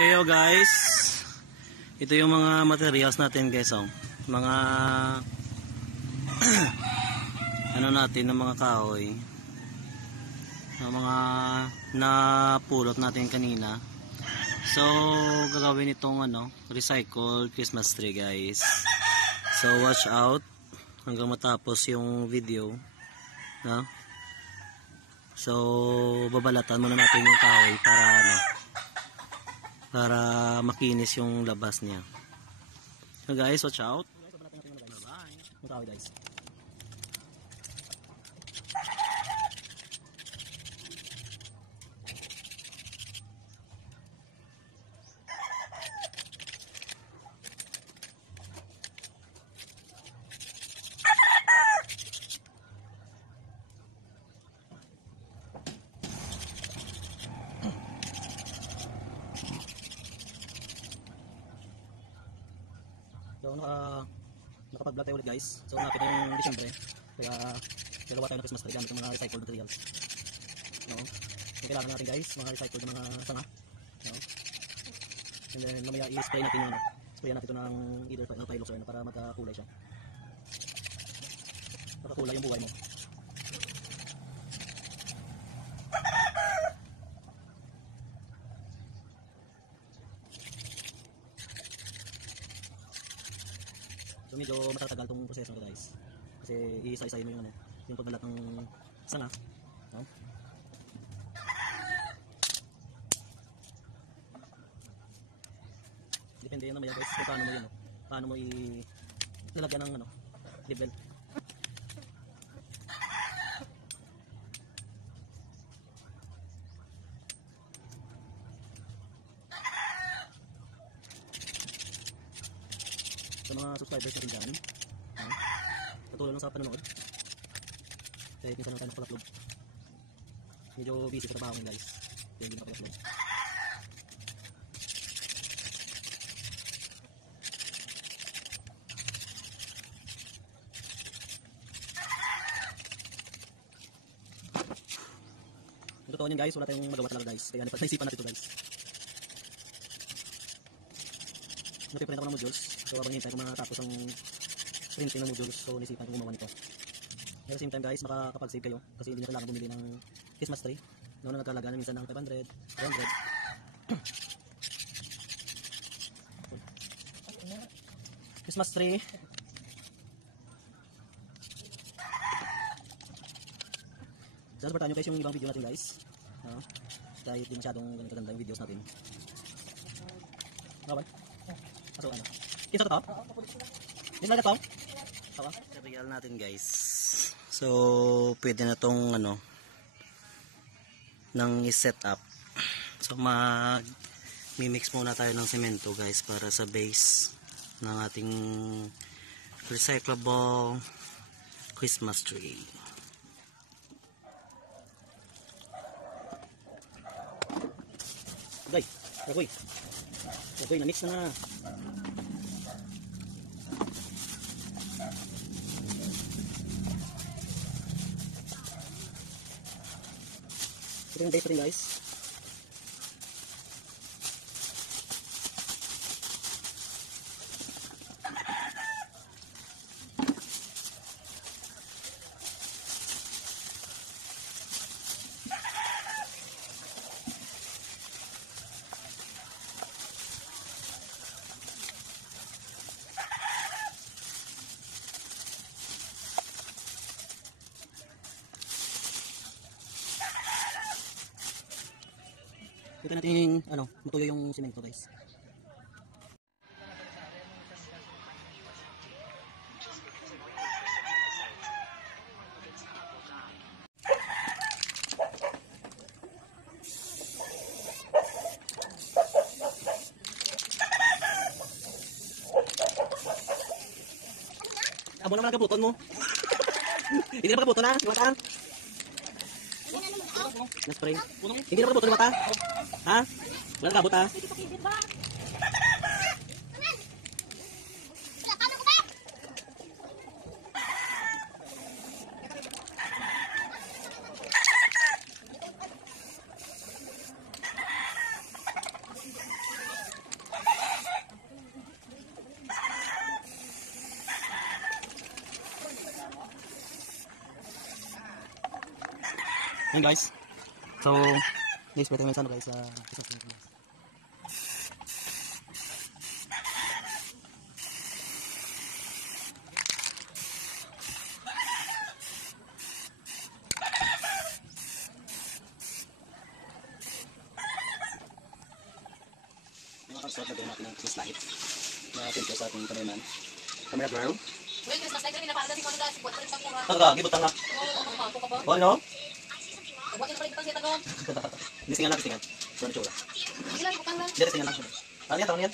Heyo guys, ito yung mga materials natin guys, oh. Mga ano natin ng mga kahoy, ng mga napulot natin kanina. So gagawin itong recycled Christmas tree guys. So watch out hanggang matapos yung video, no? So babalatan muna natin yung kahoy para makinis yung labas niya. So guys, watch out. Bye-bye. Guys. So nakapag-vlog tayo ulit guys. So nakita yung Disyembre. Kaya gagawa tayo ng Christmas tree gamit ng mga recycled materials. No? So kailangan natin guys mga recycled na mga sanga. No? And then mamaya i-spray natin yung spray natin ito ng either Pilux or para magkakulay siya. Magkakulay yung buhay mo. So medyo matatagal tong proseso nito guys. Kasi iisa-isahin mo yung pagbalat ng sanga, no? Depende yan naman guys kung paano mo paano mo ilalagyan ng label. Sa mga subscribers natin dyan, patuloy lang sa panonood. Kahit minsan lang tayo nakapag-upload. Medyo busy sa trabaho guys, kaya hindi nakapag-upload. Yung totoo niyan guys, wala tayong magawa talaga guys, kaya naisipan natin ito guys. Napiprint ako ng modules. So habang hintay kung matapos ang printing ng modules, so nisipan kong gumawa nito. At the same time guys, makakapag-save kayo kasi hindi na kailangan bumili ng Christmas tree. Noon na nagkalaga na minsan ng 500, 300. Christmas tree. Sasaportahan nyo guys yung ibang video natin guys. Kahit di masyadong ganito ganda yung videos natin. Okay. So kinsa to? Din na to? Tawa. Material natin guys. So pwede na tong nang i-set up. So mimix muna tayo ng semento guys para sa base ng ating recyclable Christmas tree. Okay, na-mix na. Ito yung base rin guys. Ito natin matuyo yung semento guys. Abo naman ang kabuton mo. Hindi na pagkabuton na, yung mata. Na-spray. Hindi na pagkabuton yung mata. Ha? Wala kabut ha? Yun guys. So, guys, pwede naman sa ano guys. Christmas tree guys. Nakakasot na din natin ng Christmas light. Thank you sa ating kanaman. Camera girl. Wait, Christmas light rin napakaganda si Kono guys. Buat pa rin pang mura. Taga, gibot tanga. Oo, ako ka ba? O, ano? Buat yun pa rin pang siya tago. Listingan lang, listingan. So, ano tsura? Ilan, bukang lang. Hindi, listingan lang siya. Ano yan, tawag yan?